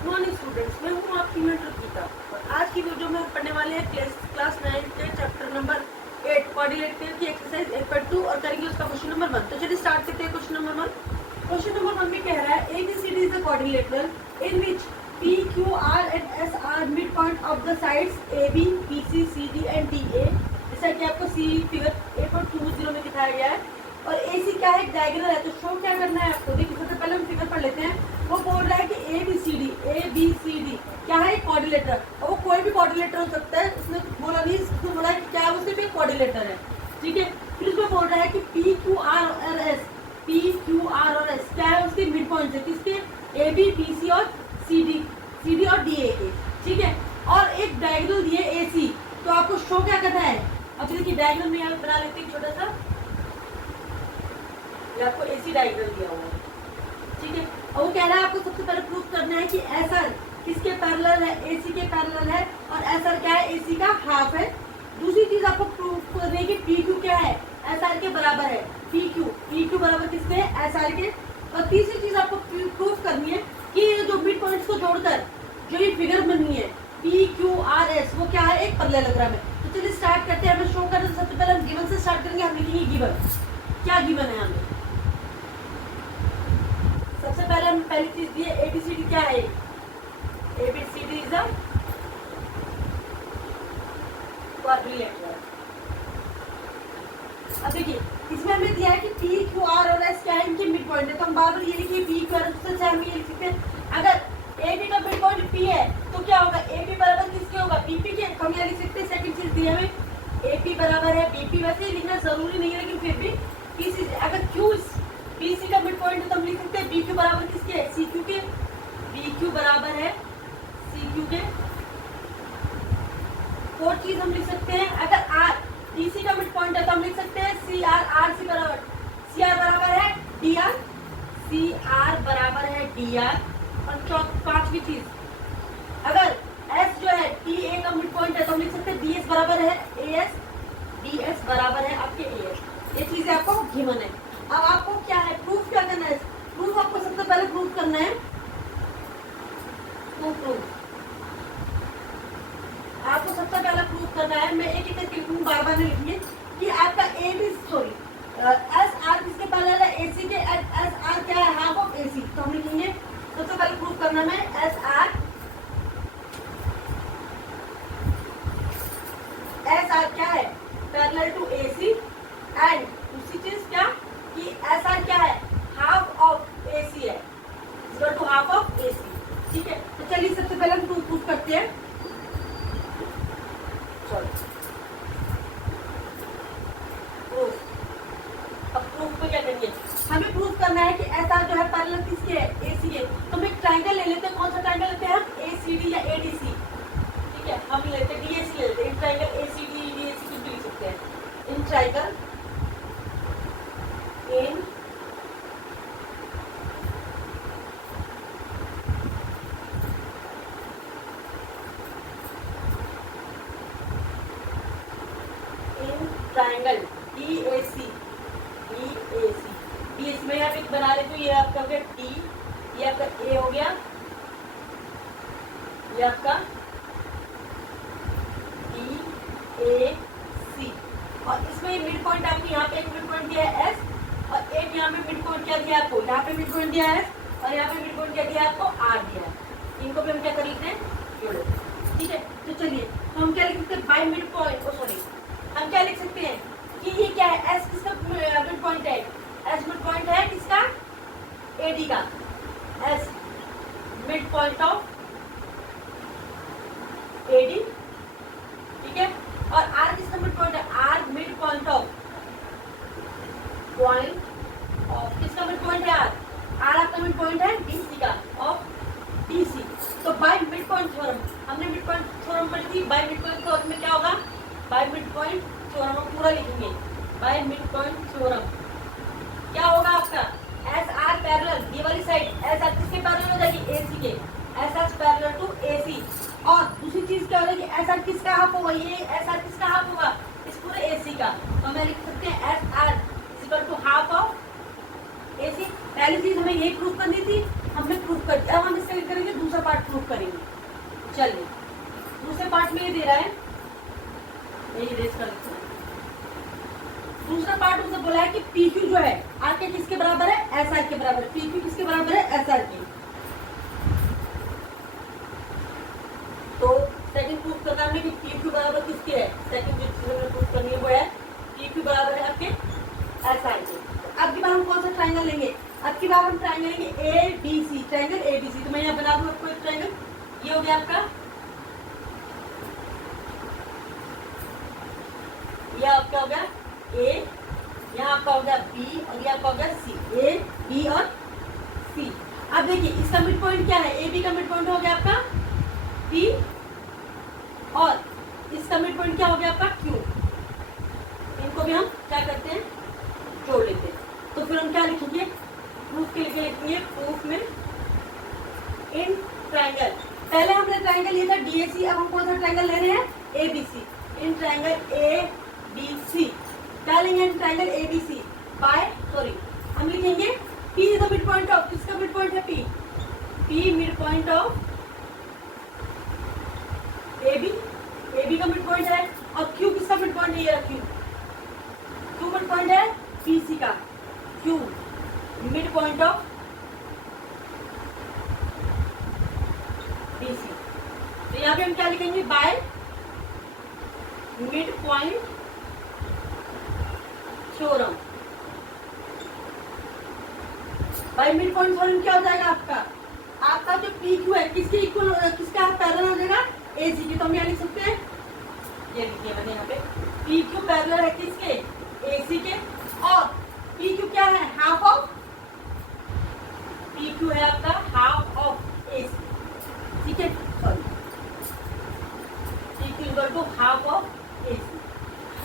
Good morning students, मैं हूँ आपकी मेंटर गीता और आज की वीडियो में हम पढ़ने वाले हैं क्लास 9 के चैप्टर नंबर 8 कोऑर्डिनेटर की एक्सरसाइज 8.2 और करेंगे उसका क्वेश्चन नंबर 1। तो चलिए स्टार्ट करते हैं क्वेश्चन नंबर 1। क्वेश्चन नंबर 1 में कह रहा है ABCD is the coordinator in which PQR and S are midpoint of the sides AB, BC, CD and DA। जैसा कि आपको सी फिगर 8.20 में दिखाया गया है और AC क्या है, एक डायग्राम है। तो शो क्या करना है आपको, देखिए सबसे पहले हम फिगर पढ़ लेते हैं। वो बोल रहा है कि ABCD क्या है, कोऑर्डिनेटर। और वो कोई भी कोऑर्डिनेटर हो सकता है, उसने बोला नहीं, उसने बोला है कि क्या है, वो सिर्फ एक कोऑर्डिनेटर है, ठीक है। फिर उसमें बोल रहा है कि PQR और S क्या है, उसके मिड पॉइंट है, किसके, AB, BC और CD और DA के, ठीक है। और एक डायगोनल दिए AC, तो आपको शो क्या करना है। अब देखिए डायग्राम में यहाँ बना लेते हैं छोटा सा, आपको AC डायग्राम दिया हुआ है, ठीक है। और वो कह रहा है आपको सबसे पहले प्रूव करना है कि SR किसके पैरेलल है, AC के पैरेलल है और SR क्या है, AC का हाफ है। दूसरी चीज आपको प्रूव करनी है कि PQ क्या है, SR के बराबर है। PQ बराबर किसके है, SR के। और तीसरी चीज आपको प्रूव करनी है कि जो मिड पॉइंट्स को जोड़कर जो ये फिगर बननी है PQRS, वो क्या है, एक पैरेललोग्राम है। तो चलिए स्टार्ट करते हैं। हमें शो करना है, सबसे पहले हम गिवन से स्टार्ट करेंगे। हम लिखेंगे गिवन, क्या गिवन है हमें। सबसे पहले हम पहली चीज दी है ABCD क्या है, ABCD इज अ क्वाड्रिलेटरल। अब देखिए इसमें हमें दिया है कि PQR और S क्या है, इनके मिड पॉइंट है। तो हम बार बार ये लिखिए PQR, उससे हम ये लिख सकते हैं। अगर AB का मिड पॉइंट P है तो क्या होगा, AB बराबर किसके होगा, BP के। हम यहाँ लिख सकते हैं सेकंड चीज दी है हमें, AP बराबर है BP। वैसे ही लिखना जरूरी नहीं है, लेकिन फिर भी PC, अगर Q BC का मिड पॉइंट है तो हम लिख सकते हैं BQ बराबर किसके है, CQ के। BQ बराबर है CQ के। फोर्थ चीज हम लिख सकते हैं, अगर R DC का मिड पॉइंट है तो हम लिख सकते हैं CR, RC बराबर, CR बराबर है DR, CR बराबर है DR। और पांचवी चीज, अगर S जो है TA का मिड पॉइंट है तो हम लिख सकते हैं DS बराबर है AS, DS बराबर है आपके AS। ये चीजें आपको गिवन है। अब आपको क्या है, प्रूफ क्या करना है। प्रूफ आपको सबसे पहले प्रूफ करना है, आपको सबसे पहले प्रूफ करना है। मैं एक एक करके लिखूंगी, बार बार नहीं लिखेंगे कि आपका SR किसके पैरेलल है, AC के। SR क्या है, हाफ ऑफ AC। तो हम लिखेंगे सबसे पहले प्रूफ करना है SR क्या है, पैरेलल टू AC। एंड दूसरी चीज क्या कि SR क्या है, हाफ ऑफ AC है, equal to half of AC, ठीक है। तो चलिए सबसे पहले हम प्रूफ करते हैं। अब प्रूफ में क्या करेंगे, हमें प्रूफ करना है कि SR जो है पैरेलल किसके है, AC है। तो हम एक ट्रायंगल ले लेते हैं। कौन सा ट्रायंगल लेते हैं हम, ACD या ADC, ठीक है। हम लेते हैं DAC ले लेते हैं। इन ट्रायंगल ACD DAC कुछ भी लिख सकते हैं। इन ट्रायंगल ट्रायंगल DAC में यहाँ पे बना लेते हो। ये आपका हो गया D, ये आपका A हो गया, ये आपका DAC। और इसमें मिड पॉइंट आपको यहाँ पे एक मिड पॉइंट दिया है S और एक यहाँ पे मिड पॉइंट क्या दिया है आपको, यहाँ पे मिड पॉइंट दिया है S और यहाँ पे मिड पॉइंट क्या दिया है आपको, R दिया है। इनको भी हम क्या कर लेते हैं, जोड़ो, ठीक है। तो चलिए तो हम क्या लिख सकते हैं, बाय मिड पॉइंट, हम क्या लिख सकते हैं कि ये क्या है, S किसका मिड पॉइंट है, S मिड पॉइंट है किसका, AD का। S mid point of AD, ठीक है। और R किसका मिड पॉइंट है, R मिड पॉइंट ऑफ किसका मिड पॉइंट है, R आपका मिड पॉइंट है DC का, ऑफ DC। तो बाय मिड पॉइंट थ्योरम, हमने मिड पॉइंट थ्योरम पढ़ी थी। बाय मिड पॉइंट थ्योरम में क्या होगा, बाय मिड पॉइंट थ्योरम हम पूरा लिखेंगे। बाय मिड पॉइंट थ्योरम क्या होगा आपका, SR पैरेलल, ये वाली साइड SR किसके पैरेलल हो जाएगी, AC के। SR parallel to AC। और दूसरी चीज क्या होगी, SR किसका हाफ होगा, ये SR किसका हाफ होगा, इस पूरे AC का। तो हम लिख सकते हैं SR equal to half of AC। पहली चीज हमें यही प्रूफ करनी थी, हमने प्रूफ कर दिया। अब हम इससे करेंगे दूसरा पार्ट प्रूफ। चलिए दूसरे पार्ट में ये दे रहा है, यही रेस कर लेते हैं। दूसरा पार्ट उसे बोला है कि पी क्यू जो है आपके किसके बराबर है, एस आर के बराबर है। पी क्यू किसके बराबर है, एस आर के। तो सेकंड प्रूफ करना है कि पी क्यू बराबर किसके है, सेकंड जो चीज हमें प्रूफ करनी है वो है पी क्यू बराबर है आपके एस आर के। अब की बार हम कौन सा ट्राइंगल लेंगे, अब की बार हम ट्राइंगल लेंगे A B C, triangle A B C. तो मैं यहाँ बना दूं आपको एक ट्राइंगल, ये हो गया आपका, ये आपका हो गया ए, यहाँ आपका हो गया बी और ये आपका हो गया सी, ए बी और सी। अब देखिए इसका मिड पॉइंट क्या है, ए बी का मिड पॉइंट हो गया आपका पी और इसका मिड पॉइंट क्या हो गया आपका क्यू। इनको भी हम क्या करते हैं, जोड़ लेते हैं। तो फिर हम क्या लिखेंगे, प्रूफ के लिए लिखेंगे प्रूफ में इन ट्राइंगल, पहले हमने ट्राइंगल लिया था डीएसी, अब हम कौन सा ट्राइंगल ले रहे हैं, ABC. In triangle A B C क्या लेंगे, in triangle ABC by sorry हम लिखेंगे P is the mid point of, किसका मिड पॉइंट है P, P mid point of A B का मिड पॉइंट है और क्यू किसका मिड पॉइंट है, ये क्यू, क्यू मिड पॉइंट है पी सी का, Q mid point of B C. तो यहाँ पे हम क्या लिखेंगे, by mid point theorem. Bye mid point theorem क्या हो जाएगा आपका, आपका जो पी क्यू है किसके इक्वल, किसका पैरेलल हो जाएगा, ए सी के। तो हम यहाँ लिख सकते हैं, ये लिखिए मैंने यहाँ पे पी क्यू पैरेलल है किसके, ए सी के, और पी क्यू क्या है, हाफ ऑफ, पी क्यू है आपका हाफ ऑफ ए सी, ठीक है, sorry P Q equal to half of A C.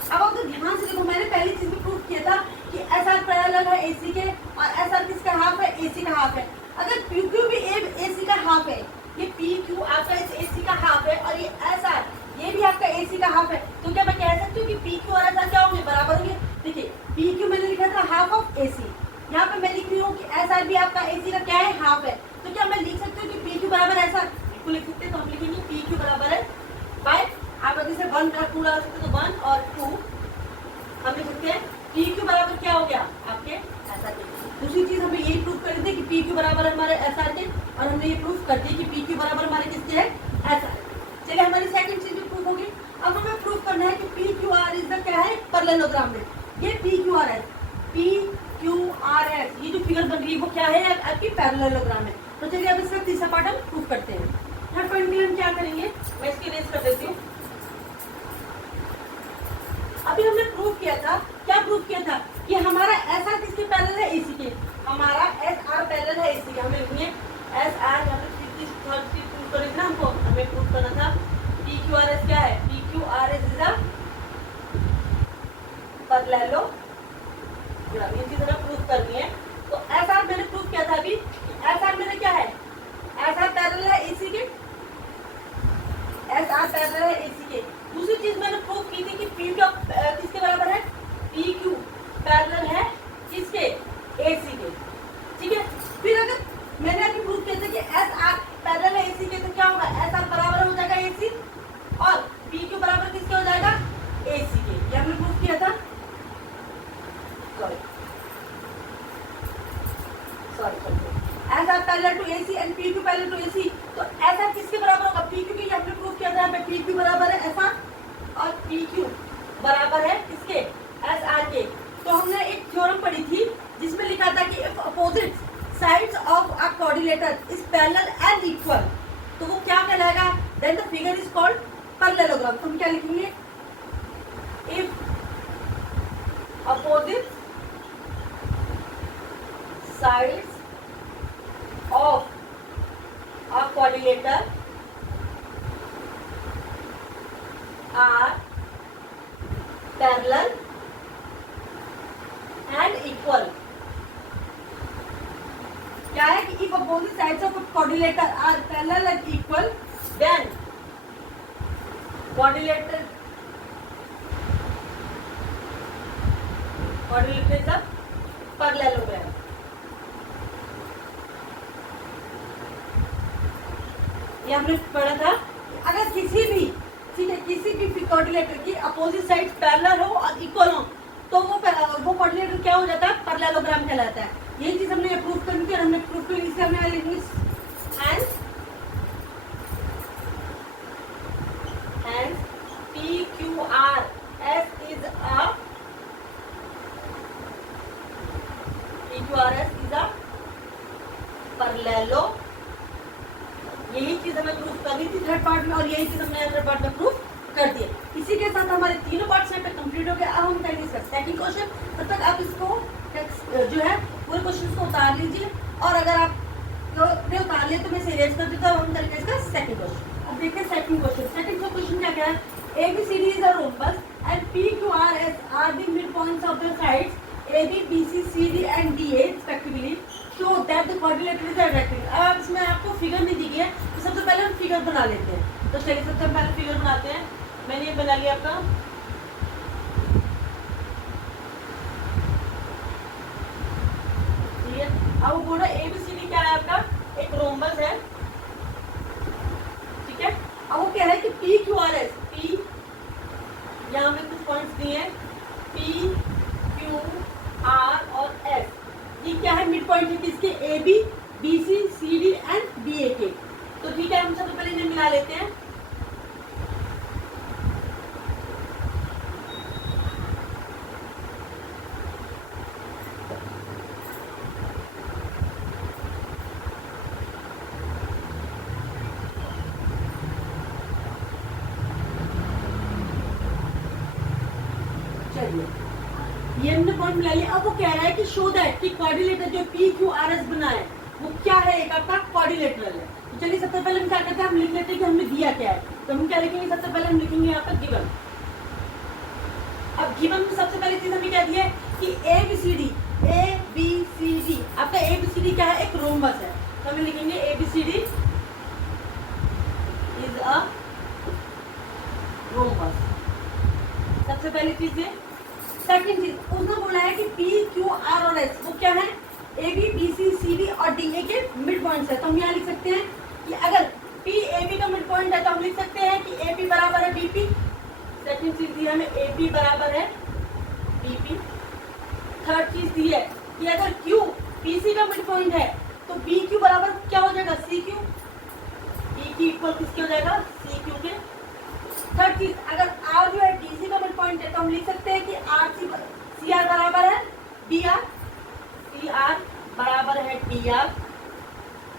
अब आप तो ध्यान से देखो, मैंने पहली चीज में प्रूफ किया था कि एस आर पैरेलल है ए सी के और एस आर किसका हाफ है, ए सी का हाफ है। अगर पी क्यू भी ए सी का हाफ है, ये पी क्यू आपका इस ए सी का हाफ है और ये एस आर ये भी आपका ए सी का हाफ है, तो क्या मैं कह सकती हूँ कि पी क्यू और एस आर क्या होंगे, बराबर होंगे। देखिए पी क्यू मैंने लिखा था हाफ ऑफ ए सी, यहाँ पे मैं लिख रही हूँ कि एस आर भी आपका ए सी का क्या है, हाफ है। तो क्या मैं लिख सकती हूँ कि पी क्यू बराबर एस आर, बिल्कुल लिख सकते हैं। तो हम लिखेंगे पी क्यू बराबर है बाय, आप अगर से 1 का 2 लगा सकते तो 1 और 2 हम लिख सकते हैं पी क्यू बराबर क्या हो गया आपके एस आर के। दूसरी चीज हमें यही प्रूफ कर दी कि पी क्यू बराबर हमारे एस आर के, और हमने ये प्रूफ कर दिया कि पी क्यू बराबर हमारे किसके है, एस आर। चलिए हमारी सेकंड चीज भी प्रूफ होगी। अब हमें प्रूफ करना है कि P Q R is the क्या है, पैरेललोग्राम में ये P Q R S, P Q R S ये जो फिगर बन रही है वो क्या है, आपकी पैरेललोग्राम है। तो चलिए अब इसका तीसरा पार्ट हम प्रूफ करते हैं। थर्ड पॉइंट में हम क्या करेंगे, मैं इसकी रेस कर देती हूँ। अभी हमने प्रूफ किया था, क्या प्रूफ किया था कि हमारा एस आर किसके पैरेलल है, एसी के, हमारा एस आर पैरेलल है एसी के। हमें लिखिए एस आर, प्रूफ करना था हमको, हमें प्रूफ करना था पी क्यू आर एस क्या है, P Q R S is a parallelogram, ये चीज हमें प्रूफ करनी है। तो एस आर मैंने प्रूफ किया था अभी, एस आर मेरे क्या है, एस आर पैरेलल है एसी के, एस आर पैरेलल है एसी के। दूसरी चीज मैंने प्रूफ की थी कि पी क्यू किसके बराबर है, पी क्यू पैरेलल है किसके, एसी के, ठीक है। फिर अगर मैंने अभी प्रूफ किया था कि एस आर पैरेलल है एसी के, तो क्या होगा, एस आर बराबर हो जाएगा एसी और पी क्यू बराबर किसके हो जाएगा, एसी के। ये हमने प्रूफ किया था, sorry S R parallel to AC and P Q parallel to AC. तो एस आर किसके बराबर होगा, पी क्यू के, हमने प्रूफ किया था पी क्यू बराबर है एस आर और पी क्यू बराबर है किसके, एस आर के। तो हमने एक थ्योरम पढ़ी थी जिसमें लिखा था कि if opposite sides of a coordinator is parallel and equal, तो वो क्या कहलाएगा, then the figure is called parallelogram. तो हम क्या लिखेंगे, if opposite sides of a quadrilateral are parallel and equal। क्या है कि if opposite sides of a quadrilateral are parallel and equal, then quadrilateral is a parallelogram। ये हमने पढ़ा था अगर किसी भी, ठीक है, किसी भी क्वाड्रिलेटर की अपोजिट साइड पैरेलल हो और इक्वल हो तो वो क्वाड्रिलेटर क्या हो जाता है, पैरेललोग्राम कहलाता है। यही चीज हमने प्रूव करनी थी और हमने प्रूव की। इसलिए हमने लिखनी hence PQRS is a parallelo। यही चीज हमें प्रूफ करनी थी थर्ड पार्ट में और यही चीज हमने थर्ड पार्ट में प्रूफ कर दिया। इसी के साथ हमारे तीनों पार्ट्स यहाँ पे कंप्लीट हो गए। अब हम करेंगे इसका सेकंड क्वेश्चन। तब तक आप इसको जो है पूरे क्वेश्चन को उतार लीजिए और अगर आप उतार ले तो मैं इरेज कर देता हूँ। हम करेंगे इसका सेकंड क्वेश्चन। अब देखिए सेकंड क्वेश्चन। सेकंड क्वेश्चन क्या कह रहा है, ABCD is a rhombus and PQRS are the midpoints of the sides AB, BC, CD and DA respectively. Show that the quadrilateral is a rectangle। अब इसमें आपको figure नहीं दी गई है तो सबसे पहले हम फिगर बना लेते हैं। तो चलिए सबसे पहले फिगर बनाते हैं। मैंने ये बना लिया आपका, ठीक है। अब वो बोल रहा है ABCD क्या है आपका, एक रोम्बस है, ठीक है। अब वो कह रहा है कि PQRS, P यहाँ पे कुछ पॉइंट्स दिए हैं, P, Q, R और S, ये क्या है, मिड पॉइंट है किसके, AB, BC, CD and DA के। तो ठीक है, हम सबसे पहले इन्हें मिला लेते हैं। ये हमने पॉइंट मिला लिया। अब वो कह रहा है कि शो दैट कि क्वाड्रिलेटर जो PQRS बना है वो क्या है, एक आपका क्वाड्रिलेटरल है। तो चलिए सबसे पहले हम क्या करते हैं, हम लिख लेते हैं कि हमने दिया क्या है। तो हम क्या लिखेंगे, सबसे पहले हम लिखेंगे यहाँ पर गिवन। अब गिवन में सबसे पहली चीज हमें क्या दिया है कि ABCD आपका ABCD क्या है, एक रोम्बस है। तो हमें लिखेंगे ABCD इज अ रोम्बस, सबसे पहली चीज है। सेकंड चीज उसने बोला है कि PQR और S वो क्या है, AB, BC, CD और DA के मिड पॉइंट्स है। तो हम यहाँ लिख सकते हैं कि अगर PAB का मिड पॉइंट है तो हम लिख सकते हैं कि AB बराबर है BP। सेकंड चीज दी है हमें AB बराबर है BP। थर्ड चीज दी है कि अगर Q PC का मिड पॉइंट है तो BQ बराबर क्या हो जाएगा, CQ। BQ इक्वल किसके हो जाएगा, CQ के। थर्ड चीज अगर R जो है DC का मिड पॉइंट है तो हम लिख सकते हैं कि CR बराबर है DR, CR बराबर है DR।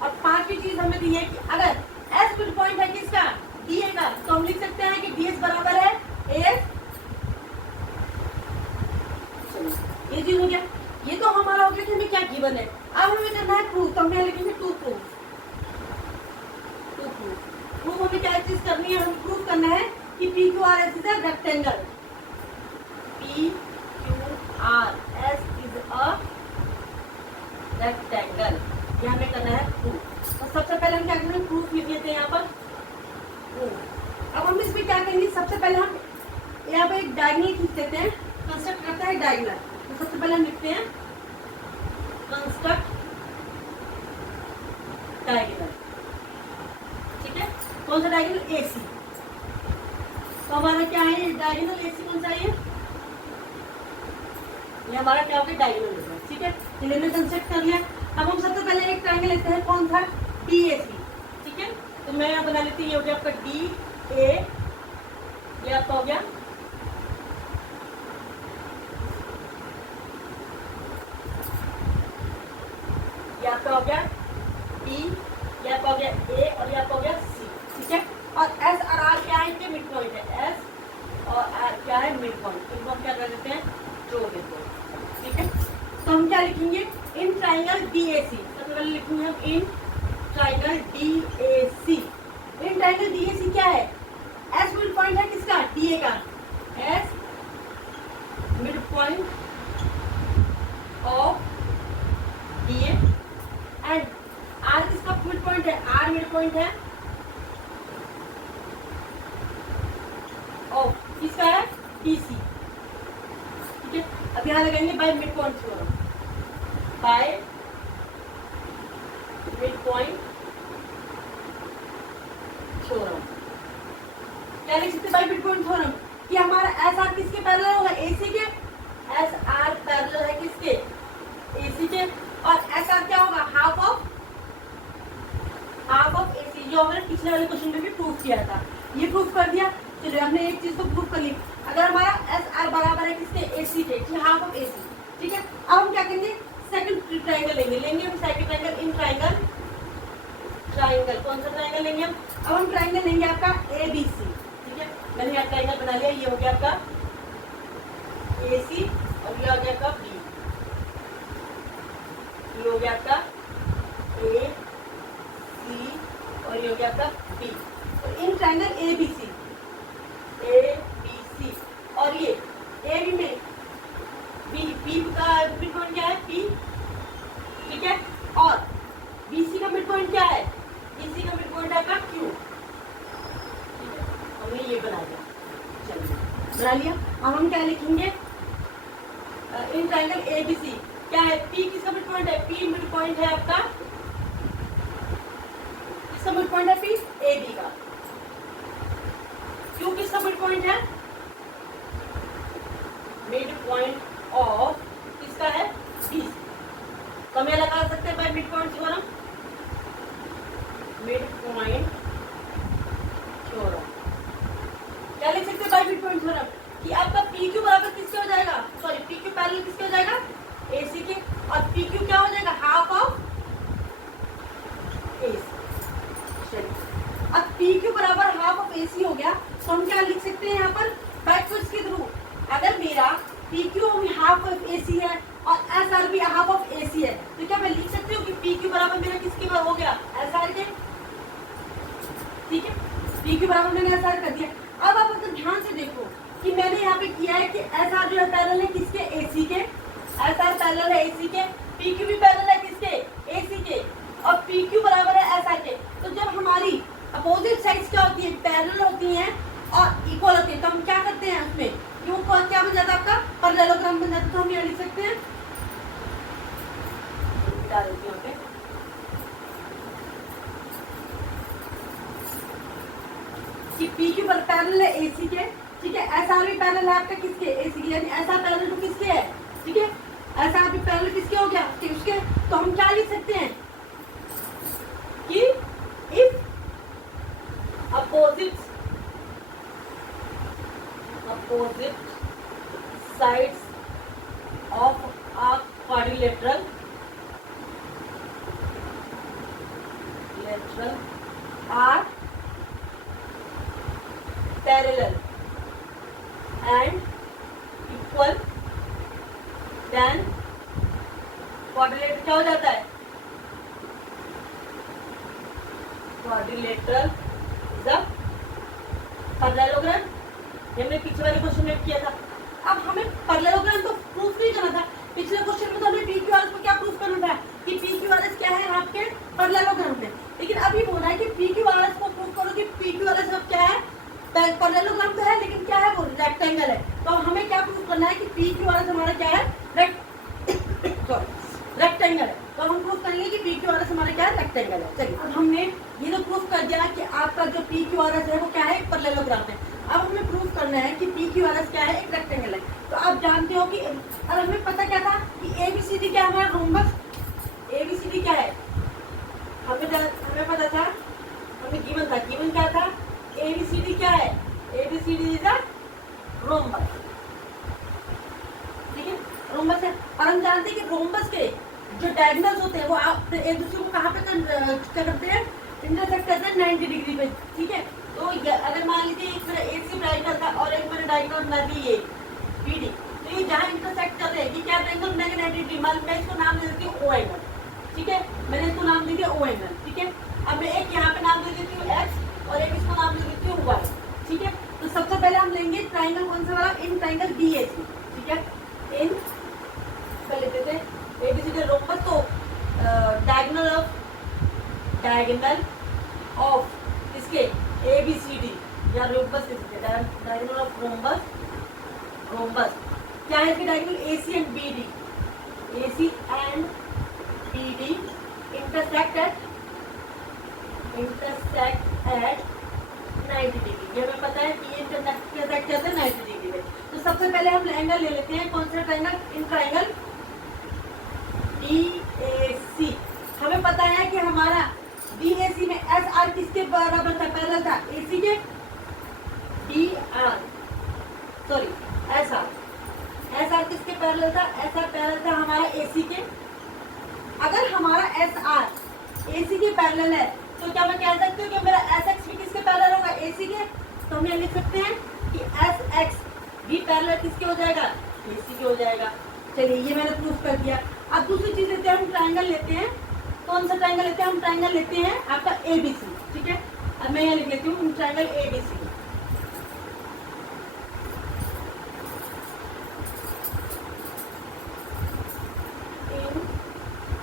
और पांचवी चीज हमें दी है कि अगर S मिड पॉइंट है किसका, DA का, तो हम लिख सकते हैं कि DS बराबर है AS। ये चीज हो गया। ये तो हमारा हो गया कि हमें क्या गिवन है। अब हमें करना है प्रूफ। तो हम यहाँ लिखेंगे टू प्रूफ। प्रूफ हमें क्या चीज करनी है, हमें प्रूफ करना है कि PQRS is a rectangle. PQRS is a rectangle, ये हमें करना है प्रूफ। तो सबसे पहले हम क्या करेंगे, प्रूफ लिख लेते हैं यहाँ पर प्रूफ। अब हम इसमें क्या करेंगे, सबसे पहले हम यहाँ पे एक डायगोनल खींच देते हैं। कंस्ट्रक्ट करता है डायगोनल। तो सबसे पहले हम लिखते हैं कंस्ट्रक्ट डायगोनल, ठीक है। कौन सा डायगोनल, AC। तो हमारा क्या है डायगोनल AC कौन सा है, ये हमारा क्या हो गया डायगोनल है, ठीक है। चलिए हमने कंस्ट्रक्ट कर लिया। अब हम सबसे पहले एक ट्रायंगल लेते हैं, कौन सा, DAC, ठीक है। तो मैं यहाँ बना लेती हूँ, ये हो गया आपका DA, ये आपका हो गया ये आपका हो गया B, ये आपका हो गया A और ये आपका हो गया C, ठीक है। और S और R क्या है, इनके मिड पॉइंट है। S और R क्या है, मिड पॉइंट। इनको हम क्या कर देते हैं, जोड़ देते हैं, ठीक है। तो हम क्या लिखेंगे, इन ट्राइंगल DAC। सबसे पहले लिखेंगे हम in triangle DAC। In triangle DAC क्या है, S मिड पॉइंट है किसका, DA का। S mid point of DA and R किसका मिड पॉइंट है, R मिड पॉइंट है ऑफ किसका है, DC, ठीक है। अब यहाँ लगाएंगे bye mid point theorem, bye mid point theorem, क्या लिख सकते हैं बाय मिड पॉइंट थ्योरम कि हमारा एस आर किसके पैरेलल होगा, एसी के। एस आर पैरेलल है किसके, एसी के। और एस आर क्या होगा, हाफ ऑफ एसी, जो हमने पिछले वाले क्वेश्चन में भी प्रूफ किया था। ये प्रूफ कर दिया। चलिए हमने एक चीज तो प्रूफ कर ली, अगर हमारा एस आर बराबर है किसके, एसी के, हाफ ऑफ एसी, ठीक है। अब हम क्या करेंगे, सेकंड ट्रायंगल लेंगे हम सेकंड ट्रायंगल इन ट्रायंगल कौन सा ट्रायंगल लेंगे हम, अब हम ट्रायंगल लेंगे आपका एबीसी, ठीक है। मैंने यहाँ ट्रायंगल बना लिया, ये हो गया आपका एसी और ये हो गया आपका बी, ये हो गया आपका ए सी और ये हो गया आपका बी। तो इन ट्रायंगल एबीसी और ये ए बी में बी का मिड पॉइंट क्या है, पी, ठीक है। और बीसी का मिड पॉइंट क्या है, बीसी का मिड पॉइंट है आपका क्यू, ठीक है। हमने ये बना दिया, चलिए बना लिया। अब हम क्या लिखेंगे, इन ट्रायंगल एबीसी क्या है, पी किसका मिड पॉइंट है, पी मिड पॉइंट है आपका, किसका मिड पॉइंट है, पी ए बी का। क्यू किसका मिड पॉइंट है, मिड पॉइंट ऑफ किसका है, बी। तो हम ये लगा सकते हैं bye mid point theorem, mid point theorem. क्या लिख सकते हैं बाय मिड पॉइंट थ्योरम कि आपका पी क्यू बराबर किसके हो जाएगा, सॉरी पी क्यू पैरेलल किसके हो जाएगा, एसी के। और पी क्यू क्या हो जाएगा, हाफ ऑफ एसी। चलिए अब पी क्यू बराबर हाफ ऑफ एसी हो गया, तो हम क्या लिख सकते हैं यहाँ पर बैकवर्ड्स के थ्रू, अगर मेरा P Q half of AC है और एस आर भी हाफ ऑफ एसी है, तो क्या मैं लिख सकती हूँ कि पी क्यू बराबर मेरा किसके हो गया, एस आर के, ठीक है। पी क्यू बराबर मैंने एस आर कर दिया। अब आप अगर ध्यान से देखो कि मैंने यहाँ पे किया है कि एस आर जो है पैरेलल है किसके, एसी के, एस आर पैरेलल है एसी के, पी क्यू भी पैरेलल है किसके, एसी के, और पी क्यू बराबर है एस आर के। तो जब हमारी अपोजिट साइड्स क्या होती है, पैरेलल होती हैं और इक्वल होती है, तो हम क्या करते हैं उसमें, क्यों क्या बन जाता है आपका, पैरेललोग्राम बन जाता है। तो हम यहाँ लिख सकते हैं, डाल देती हूँ कि पी क्यू पैरेलल है एसी के, ठीक है। एस आर भी पैरेलल है आपका किसके, एसी के, यानी एस आर पैरेलल टू किसके है, ठीक है। एस आर भी पैरेलल किसके हो गया, उसके। तो हम क्या लिख सकते हैं कि if opposite sides of a quadrilateral are parallel and equal, then quadrilateral क्या हो जाता है, quadrilateral is a पैरेललोग्राम। हमने पिछले वाले क्वेश्चन में किया था। अब हमें पैरेललोग्राम तो प्रूफ नहीं करना था, पिछले क्वेश्चन में तो हमें पी क्यू आर एस को क्या प्रूफ करना था कि पी क्यू आर एस क्या है आपके पैरेललोग्राम में। लेकिन अभी बोल रहा है कि पी क्यू आर एस को प्रूफ करो कि पी क्यू आर एस अब क्या है, पैरेललोग्राम तो है लेकिन क्या है वो रेक्टेंगल है। तो हमें क्या प्रूफ करना है कि पी क्यू आर एस हमारा क्या है, रेक्टेंगल है। तो हम प्रूफ करेंगे कि पी क्यू आर एस हमारा क्या है, रेक्टेंगल है। चलिए अब हमने ये तो प्रूफ कर दिया कि आपका जो पी क्यू आर एस है वो क्या है, एक पैरेललोग्राम है। अब हमें प्रूफ करना है कि पी क्यू आर एस क्या है, एक रेक्टेंगल है। तो आप जानते हो कि और हमें पता क्या था कि ए बी सी डी क्या है हमारा rhombus, A B C D क्या है हमें पता था, हमें गिवन था, गिवन क्या था, ए बी सी डी क्या है, A B C D is a rhombus, ठीक है, रोम्बस है। और हम जानते हैं कि रोम्बस के जो डायगोनल्स होते हैं वो आप एक दूसरे को कहाँ पे करते हैं, इंटरसेक्ट करते हैं 90 डिग्री पे, ठीक है। तो अगर मान लीजिए एक मेरा ए सी डायगोनल था और एक मेरा डायगोनल बना दी ये बी डी, तो ये जहाँ इंटरसेक्ट कर रहे हैं ये क्या एंगल बनेगा 90 डिग्री। मान मैं इसको नाम दे देती हूँ ओ एंगल, ठीक है, मैंने इसको नाम दे दिया ओ एंगल, ठीक है। अब मैं एक यहाँ पे नाम दे देती हूँ एक्स और एक इसको नाम दे देती हूँ वाई, ठीक है। तो सबसे पहले हम लेंगे ट्राइंगल कौन सा वाला, in triangle B A C, ठीक है। इन कर लेते थे A B C D rhombus, तो डायगोनल ऑफ इसके ए बी सी डी या रोम्बस, डायगोनल ऑफ रोम्बस क्या है, इसके diagonal A C and B D, A C and B D intersect at 90 degree. ये हमें पता है कि ये इंटरसेक्ट क्या होता है 90 डिग्री में। तो सबसे पहले हम एंगल ले लेते हैं, कौन सा ट्रायंगल, इन ट्रायंगल DAC। हमें पता है कि हमारा DAC में SR किसके बराबर था, पैरेलल था AC के, SR किसके पैरेलल था, SR पैरेलल था हमारा AC के। अगर हमारा SR AC के पैरेलल है तो क्या मैं कह सकती हूँ कि मेरा SX भी किसके पैरेलल होगा, AC के। तो हम ये लिख सकते हैं कि SX भी पैरेलल किसके हो जाएगा, AC के हो जाएगा। चलिए ये मैंने प्रूफ कर दिया। अब दूसरी चीज लेते हैं, हम ट्रायंगल लेते हैं। कौन सा ट्रायंगल लेते हैं, हम ट्रायंगल लेते हैं आपका ABC, ठीक है। अब मैं यहाँ लिख लेती हूँ triangle ABC।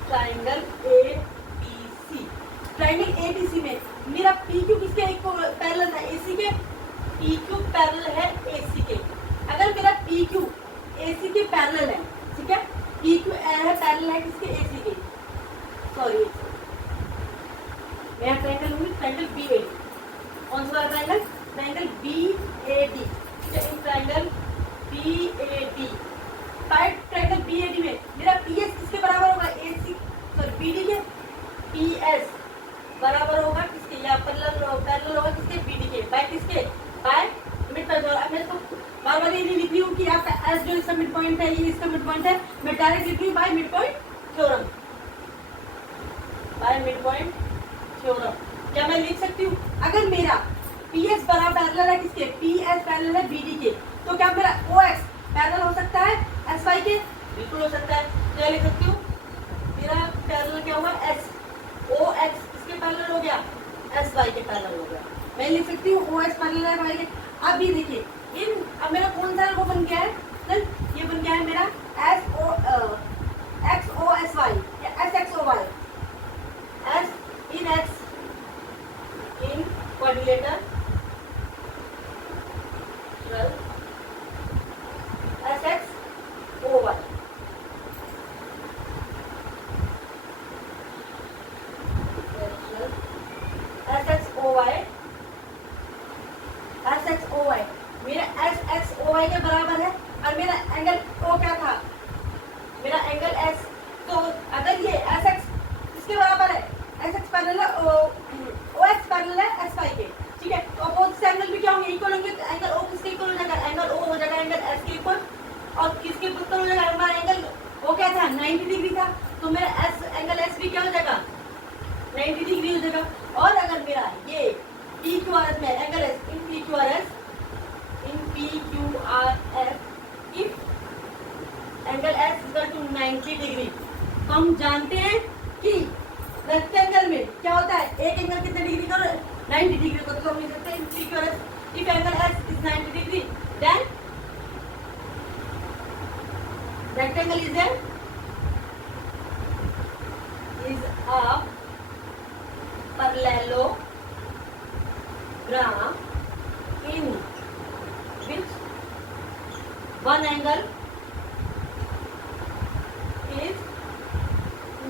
Triangle ABC, triangle ABC में मेरा PQ किसके एक पैरेलल है, AC के। PQ पैरेलल है AC के। अगर मेरा PQ AC के पैरेलल है, ठीक है, PQ है पैरेलल है किसके, AC के। सॉरी मैं ट्रायंगल लूंगी, ट्रायंगल BAD। कौन सा ट्रायंगल, ट्रायंगल BAD, ठीक है। In triangle BAD, triangle BAD में मेरा PS किसके बराबर होगा, AC सॉरी BD के। PS बराबर होगा किसके, या पैरेलल होगा किसके, BD के। बाय किसके, बाय मिड पॉइंट। और मैं इसको बार बार ये नहीं लिख रही हूँ कि आपका S जो इसका मिड पॉइंट है, ये इसका मिड पॉइंट है, मैं डायरेक्ट लिख रही हूँ bye mid point theorem, bye mid point theorem. क्या मैं लिख सकती हूँ, अगर मेरा PS बराबर पैरेलल है किसके, PS पैरेलल है BD के, तो क्या मेरा OX पैरेलल हो सकता है SY के, बिल्कुल हो सकता है। क्या लिख सकती हूँ, मेरा पैरेलल क्या हुआ, OX किसके पैरेलल हो गया, SY के पैरेलल हो गया। मैं लिख सकती हूँ OX पैरेलल है Y के। अब ये देखिए अब मेरा कौन सा वो बन गया है, ये बन गया है मेरा XOSY या SXOY। S in X in quadrilateral SXOY। SXOY मेरा SXOY के बराबर है, और मेरा एंगल O क्या था, मेरा एंगल S। तो अगर ये SX किसके बराबर है, SX पैरेलल है OX पैरेलल है SY के, ठीक है। तो अपोजिट एंगल भी क्या होंगे, इक्वल होंगे। तो एंगल O किसके इक्वल हो जाएगा, एंगल O हो जाएगा एंगल S के इक्वल। और किसके इक्वल हो जाएगा, हमारा एंगल O क्या था, 90 डिग्री था, तो मेरा एंगल S भी क्या हो जाएगा, 90 डिग्री हो जाएगा। और अगर मेरा ये PQRS में angle S in PQRS if angle S equal to 90 degree, तो हम जानते हैं कि रेक्टेंगल में क्या होता है, एक एंगल कितने डिग्री का, 90 डिग्री का। तो हम लिख सकते हैं in PQRS if angle S is 90 degree then rectangle is a parallelogram in which one angle is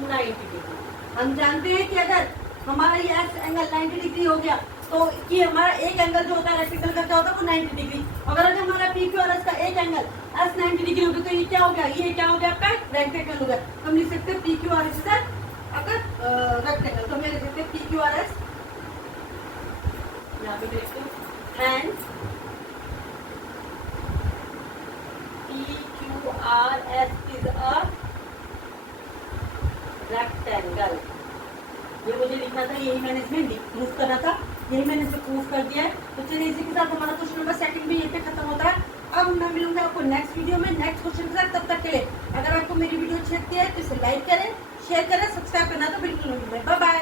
90 degree. हम जानते हैं कि अगर हमारा ये एंगल 90 डिग्री हो गया तो कि हमारा एक एंगल जो होता है रेक्टेंगल का क्या होता है, वो 90 डिग्री। अगर हमारा PQRS का एक एंगल S 90 डिग्री हो गया तो ये क्या हो गया, ये क्या हो गया आपका रेक्टेंगल हो गया। तो हम लिख सकते हैं PQRS से अगर रेक्टेंगल, तो हम लिख सकते हैं PQRS, यहाँ पे देखते हैं hence PQRS is a rectangle। ये मुझे लिखना था, यही मैंने इसमें प्रूफ करना था, यही मैंने इसे प्रूफ कर दिया है। तो चलिए इसी के साथ हमारा क्वेश्चन नंबर सेकंड भी यहीं पे खत्म होता है। अब मैं मिलूंगा आपको नेक्स्ट वीडियो में नेक्स्ट क्वेश्चन के साथ। तब तक के लिए अगर आपको मेरी वीडियो अच्छी लगती है तो इसे लाइक करें, शेयर करें, सब्सक्राइब करना तो बिल्कुल नहीं भूलें। Bye bye.